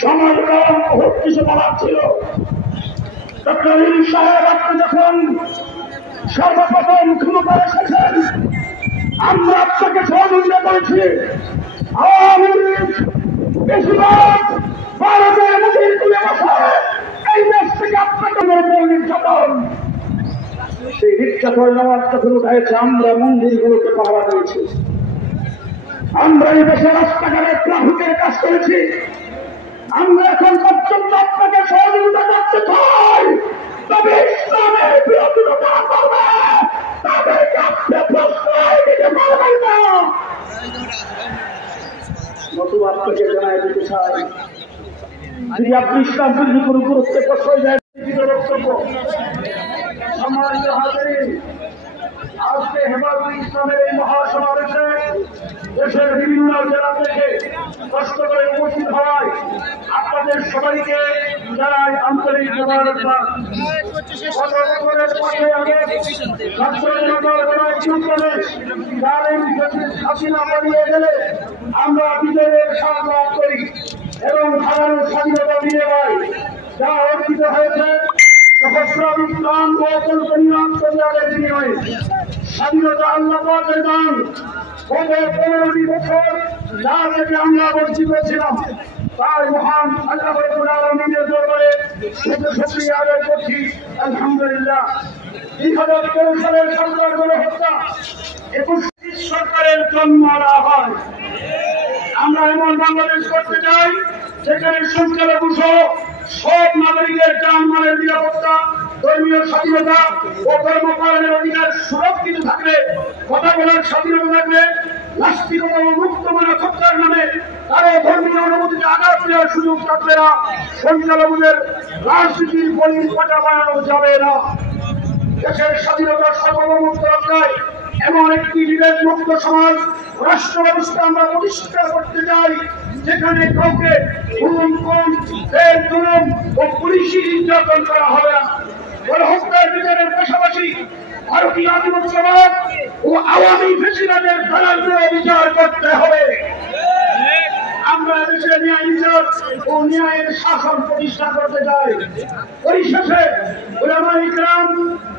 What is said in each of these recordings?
সময় কম, বহুত কিছু বলার ছিল। ডক্টর ইউনূস সাহেব, আপনি যখন সর্বপ্রথম ক্ষমতা এসেছেন, আমরা আপনাকে সহযোগিতা করেছি। আওয়ামী লীগ বেশিরভাগ ভারতের নদীর তুলে বসে এই দেশ থেকে আপনাকে নির্যাতন, সেই নির্যাতন নামাজ যখন উঠাইছে, আমরা মন্দিরগুলোকে পাহারা দিয়েছি। আমরা এই দেশের রাস্তাঘাটে ট্রাফিকের কাজ করেছি। আমরা এখন পর্যন্ত আপনাকে সহযোগিতা করতে চাই, তবে ইসলামের বিরোধিতা করবে তাদেরকে আপনি প্রশ্রয় দিতে পারবেন না। নতুবা আপনাকে জানাই দিতে চাই, যদি আপনি ইসলাম বিরোধী কোনো গুরুত্বে প্রশ্রয় দেন, বক্তব্য সম্মানিত হাজিরিন, আজকে হেফাজতে ইসলামের এই মহাসমাবেশে দেশের বিভিন্ন জেলা থেকে কষ্ট করে উপস্থিত হওয়ায় আপনাদের সবাইকে জানাই আন্তরিক মোবারকবাদ। গত বছরের 5ই আগস্ট ছাত্র জনতার গলায় চুলকাদেশ হাসিনা পালিয়ে গেলে আমরা বিজয়ের স্বাদ লাভ করি এবং হারানো স্বাধীনতা ফিরে পাই। যা অর্জিত হয়েছে সহস্রাম ইসলাম ও কল্পনীয় আত্মত্যাগের বিনিময়ে। স্বাধীনতা আল্লাহ পাকের দান। গত 15টি বছর যা থেকে আমরা বঞ্চিত ছিলাম, তাই মহান আল্লাহ রাব্বুল আলামিনের দরবারে শুকরিয়া আদায় করছি, আলহামদুলিল্লাহ। 2013 সালের সরকার গণহত্যা 21 সরকারের জন্ম না হয়। আমরা এমন বাংলাদেশ করতে চাই যেখানে সংখ্যালঘু সহ সব নাগরিকের জানমালের নিরাপত্তা, ধর্মীয় স্বাধীনতা ও কর্মকাণ্ডের অধিকার সুরক্ষিত থাকবে, কথা বলার স্বাধীনতা থাকবে, নাস্তিকতা ও মুক্তমানা হত্যার নামে কারো ধর্মীয় অনুমতিতে আঘাত দেওয়ার সুযোগ থাকবে না, সংখ্যালঘুদের রাজনীতির বলিপাঠা বানানো যাবে না। দেশের স্বাধীনতার সার্বভৌমত্ব রক্ষায় এমন একটি বিভেদ মুক্ত সমাজ রাষ্ট্র ব্যবস্থা আমরা প্রতিষ্ঠা করতে চাই, যেখানে কাউকে জুলুম ও পুলিশি নির্যাতন করা হবে না। গণহত্যার বিচারের পাশাপাশি ভারতীয় আধিপত্যবাদ ও আওয়ামী ফ্যাসিবাদের দালালদের বিচার করতে হবে। আমরা দেশে ন্যায় বিচার ও ন্যায়ের শাসন প্রতিষ্ঠা করতে চাই। পরিশেষে উলামায়ে কেরাম,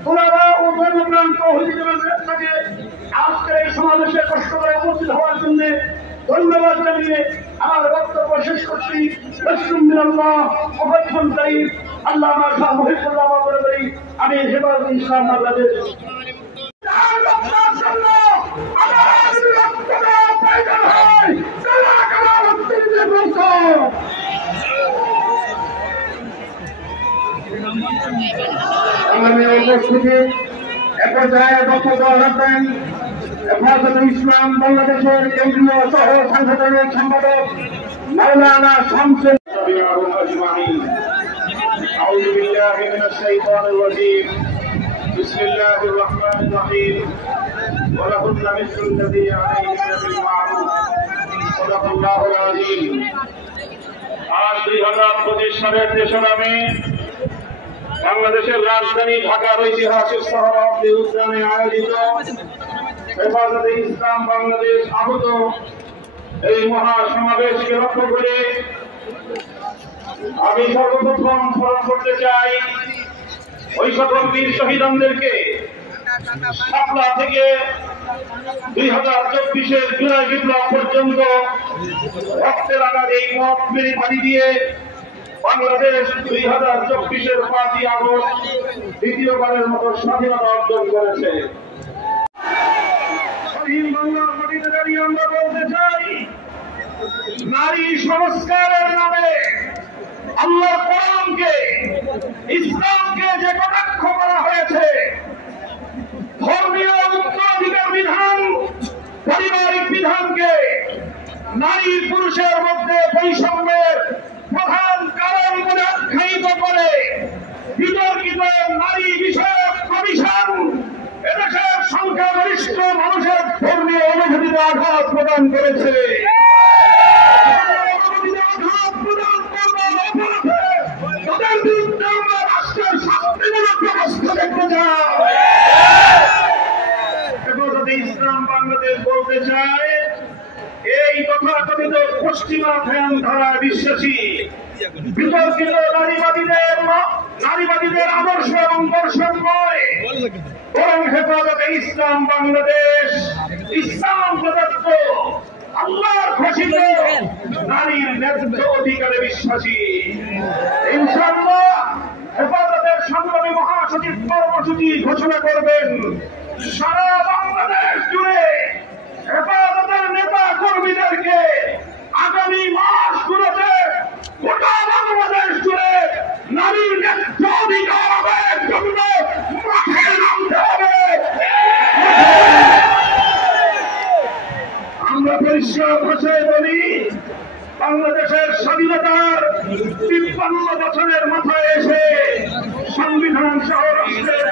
ওলামা ও ধর্মপ্রাণ তৌহিদি জনতাকে আজকের এই সমাবেশে কষ্ট করে উপস্থিত হওয়ার জন্য ধন্যবাদ জানিয়ে আমার বক্তব্য শেষ করছি। আল্লাহ মহিবুল্লাহ আমি হেফাজতে ইসলাম বাংলাদেশ। উপস্থিতি একপর্যায়ে বক্তব্য রাখবেন হেফাজতে ইসলাম বাংলাদেশের কেন্দ্রীয় সহ সাংগঠনিক সম্পাদক মাওলানা শামসুল। أعوذ بالله من الشيطان الرجيم. بسم الله الرحمن الرحيم. ولهن مثل الذي عليهن بالمعروف. صدق الله العظيم. আজ 2025 সালের 3রা মে বাংলাদেশের রাজধানী ঢাকার ঐতিহাসিক শহর অবলি উদ্যানে আয়োজিত হেফাজতে ইসলাম বাংলাদেশ আহত এই মহাসমাবেশকে লক্ষ্য করে আমি সর্বপ্রথম স্মরণ করতে চাই ওই সকল বীর শহীদদেরকে। শাপলা থেকে 2024-এর জুলাই বিপ্লব পর্যন্ত রক্তে লাগার এই মত মেরে পানি দিয়ে বাংলাদেশ 2024-এর 5ই আগস্ট দ্বিতীয়বারের মতো স্বাধীনতা অর্জন করেছে। স্বাধীন বাংলার মাটিতে দাঁড়িয়ে আমরা বলতে চাই, নারী সংস্কারের নামে আল্লাহর কোরআনকে, ইসলামকে যে কটাক্ষ করা হয়েছে, ধর্মীয় উত্তরাধিকার বিধান, পারিবারিক বিধানকে নারী পুরুষের মধ্যে বৈষম্যের প্রধান কারণ বলে আখ্যায়িত করে বিতর্কিত নারী বিষয়ক কমিশন এদেশের সংখ্যাগরিষ্ঠ মানুষের ধর্মীয় অনুভূতিতে আঘাত প্রদান করেছে। তাদের বিরুদ্ধে আমরা রাষ্ট্রের শাস্তিমূলক ব্যবস্থা দেখতে চাই। হেফাজতে ইসলাম বাংলাদেশ বলতে চায়, এই তথাকথিত পশ্চিমা ধ্যান ধারা বিশ্বাসী। বিতর্কিত নারীবাদীদের আদর্শ এবং দর্শন নয়, বরং হেফাজতে ইসলাম বাংলাদেশ ইসলাম প্রদত্ত আল্লাহর ঘোষিত নারীর ন্যায্য অধিকারে বিশ্বাসী। ইনশাআল্লাহ হেফাজতের সংগ্রামী মহাসচিব কর্মসূচি ঘোষণা করবেন। সারা বাংলাদেশ জুড়ে হেফাজতের নেতা কর্মীদেরকে আগামী মাসগুলোতে গোটা বাংলাদেশ জুড়ে নারীর ন্যায্য অধিকার আদায়ের জন্য মাঠে নামতে হবে। আমরা পরিষ্কার ভাষায় বলি, বাংলাদেশের স্বাধীনতার ৫৩ বছরের মাথায় এসে সংবিধান সহ রাষ্ট্রের